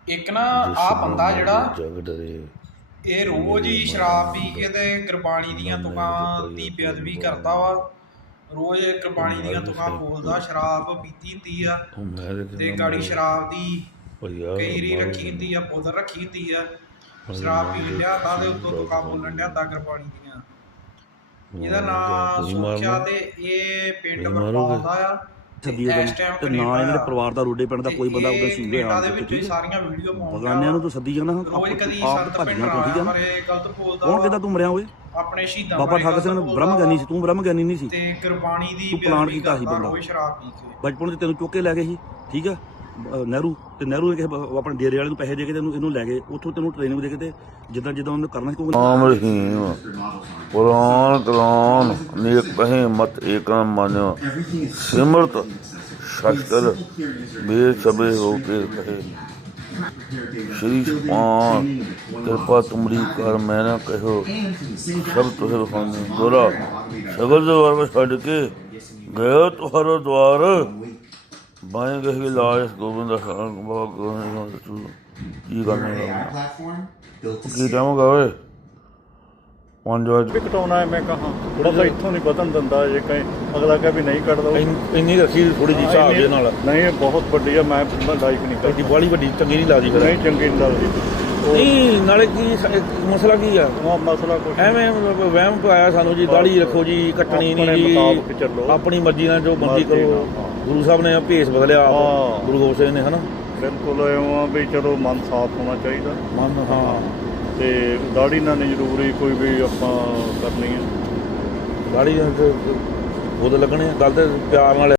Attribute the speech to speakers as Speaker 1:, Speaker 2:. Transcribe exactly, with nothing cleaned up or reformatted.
Speaker 1: ਇੱਕ ਨਾ ਆਹ ਬੰਦਾ ਜਿਹੜਾ ਇਹ ਰੋਜ਼ ਹੀ ਸ਼ਰਾਬ ਪੀ ਕੇ ਤੇ ਗੁਰਬਾਣੀ ਦੀਆਂ ਤੁਕਾਂ ਦੀ ਬੇਅਦਬੀ ਕਰਦਾ ਵਾ। ਰੋਜ਼ ਗੁਰਬਾਣੀ ਦੀਆਂ ਤੁਕਾਂ ਬੋਲਦਾ, ਸ਼ਰਾਬ ਪੀਤੀ ਹੁੰਦੀ ਆ ਤੇ ਗਾੜੀ ਸ਼ਰਾਬ ਦੀ ਕਈ ਰੀ ਰੱਖੀ ਹੁੰਦੀ ਆ, ਬੋਤਲ ਰੱਖੀ ਹੁੰਦੀ ਆ, ਸ਼ਰਾਬ ਪੀ ਲਿਆ ਤਾਂ ਦੇ ਉੱਤੋਂ ਤੁਕਾਂ ਬੋਲਣ ਡਿਆ ਹੁੰਦਾ ਗੁਰਬਾਣੀ ਦੀਆਂ। ਇਹਦਾ ਨਾਂ ਸੁਖਿਆ ਤੇ ਇਹ ਪਿੰਡ ਬਰਪਾਲਦਾ ਆ।
Speaker 2: ਛੱਬੀ ਤੇ ਨਾ ਇਹਨਾਂ ਦੇ ਪਰਿਵਾਰ ਦਾ ਰੋਡੇ ਪਿੰਡ ਦਾ ਕੋਈ ਬੰਦਾ ਉਹਦਾ ਸੀ ਗਿਆ
Speaker 1: ਸਾਰੀਆਂ ਵੀਡੀਓ
Speaker 2: ਬਗਾਨਿਆਂ ਨੂੰ ਤੂੰ ਸੱਦੀ ਜਾਂਦਾ ਆਪ ਭੱਜਣਾ ਠੀਕ ਆ। ਕੌਣ ਕਹਿੰਦਾ ਤੂੰ ਮਰਿਆ ਹੋਏ?
Speaker 1: ਆਪਣੇ ਸ਼ਹੀਦਾਂ
Speaker 2: ਬਾਬਾ ਠਾਕਰ ਸਿੰਘ ਨੂੰ ਬ੍ਰਹਮ ਗਿਆਨੀ ਸੀ, ਤੂੰ ਬ੍ਰਹਮ ਗਿਆਨੀ ਨਹੀਂ ਸੀ।
Speaker 1: ਤੇ ਗੁਰਬਾਣੀ ਦੀ
Speaker 2: ਤੂੰ ਪਲਾਨ ਕੀਤਾ ਸੀ ਬੰਦਾ
Speaker 1: ਸ਼ਰਾਬ ਪੀ ਕੇ
Speaker 2: ਬਚਪਨ ਚ ਤੈਨੂੰ ਚੁੱਕ ਕੇ ਲੈ ਗਏ ਸੀ ਠੀਕ ਆ ਨਹਿਰੂ ਤੇ ਨਹਿਰੂ ਨੇ ਕਿਸੇ ਆਪਣੇ ਡੇਰੇ ਵਾਲੇ ਨੂੰ ਪੈਸੇ ਦੇ ਕੇ ਤੈਨੂੰ ਇਹਨੂੰ ਲੈ ਗਏ ਉੱਥੋਂ ਤੈਨੂੰ ਟ੍ਰੇਨਿੰਗ ਦੇ ਕੇ ਤੇ ਜਿੱਦਾਂ ਜਿੱਦਾਂ ਉਹਨੇ ਕਰਨਾ ਸੀ।
Speaker 3: ਨਾਮ ਰਹੀਮ ਕੁਰਾਨ ਕੁਰਾਨ ਨੇਕ ਪਹਿ ਮਤ ਏਕਮ ਮਾਨਿਓ ਸਿਮਰਤ ਸ਼ਸਤਰ ਬੇ ਸਭੇ ਹੋ ਕੇ ਕਹੇ ਸ਼੍ਰੀ ਸਪਾਨ ਕਿਰਪਾ ਤੁਮਰੀ ਕਰ ਮੈਂ ਨਾ ਕਹੋ ਸਭ ਤੁਹੇ ਰਖਾਨੇ ਗੋਰਾ ਸਗਲ ਦਵਾਰ ਵਿੱਚ ਛੱਡ ਕੇ ਗਿਆ ਤੁਹਾਰਾ ਦਵਾਰ ਬਾਏ ਗਏ ਲਾਜ ਗੋਬਿੰਦ ਕੀ ਕਰਨਾ ਕੀ ਟਾਈਮ ਓਏ ਪੰਜ ਵਜੇ
Speaker 4: ਵੀ ਕਟਾਉਣਾ ਹੈ। ਮੈਂ ਕਹਾਂ ਥੋੜਾ ਜਿਹਾ ਇੱਥੋਂ ਨਹੀਂ ਵਧਣ ਦਿੰਦਾ ਜੇ ਕਹੀਂ ਅਗਲਾ ਕਹੇ ਵੀ ਨਹੀਂ ਕੱਢਦਾ
Speaker 2: ਇੰਨੀ ਰੱਖੀ ਥੋੜੀ ਜਿਹੀ ਹਿਸਾਬ ਦੇ ਨਾਲ
Speaker 4: ਨਹੀਂ ਇਹ ਬਹੁਤ ਵੱਡੀ ਆ। ਮੈਂ ਲਾਈਕ ਨਹੀਂ ਕਰਦੀ
Speaker 2: ਬਾਲੀ ਵੱਡੀ ਚੰਗੀ ਨਹੀਂ ਲੱਗਦੀ ਫਿਰ
Speaker 4: ਨਹੀਂ ਚੰਗੀ ਨਹੀਂ ਲੱਗਦੀ
Speaker 2: ਨਹੀਂ। ਨਾਲੇ ਕੀ ਮਸਲਾ ਕੀ ਆ
Speaker 4: ਮਸਲਾ ਕੁਛ
Speaker 2: ਐਵੇਂ ਵਹਿਮ ਪਾਇਆ ਸਾਨੂੰ ਜੀ ਦਾੜੀ ਰੱਖੋ ਜੀ ਕੱਟਣੀ ਨਹੀਂ ਜੀ ਆਪਣੀ ਮਰਜ਼ੀ ਨਾਲ ਜੋ ਮਰਜ਼ੀ ਕਰੋ। ਗੁਰੂ ਸਾਹਿਬ ਨੇ ਭੇਸ ਬਦਲਿਆ ਆਪ ਗੁਰੂ ਗੋਬਿੰਦ ਸਿੰਘ ਨੇ ਹਨਾ
Speaker 4: ਬਿਲਕੁਲ ਇਉਂ ਆ ਵੀ ਚਲੋ ਮਨ ਸਾਫ਼ ਹੋਣਾ ਚਾਹੀਦਾ
Speaker 2: ਮਨ ਹਾਂ
Speaker 4: ਤੇ ਦਾੜੀ ਨਾਲ ਨਹੀਂ ਜ਼ਰੂਰੀ ਕੋਈ ਵੀ ਆਪਾਂ ਕਰਨੀ ਹੈ
Speaker 2: ਦਾੜੀ ਉਹਦੇ ਲੱਗਣੇ ਗੱਲ ਤੇ ਪਿਆਰ ਨਾਲ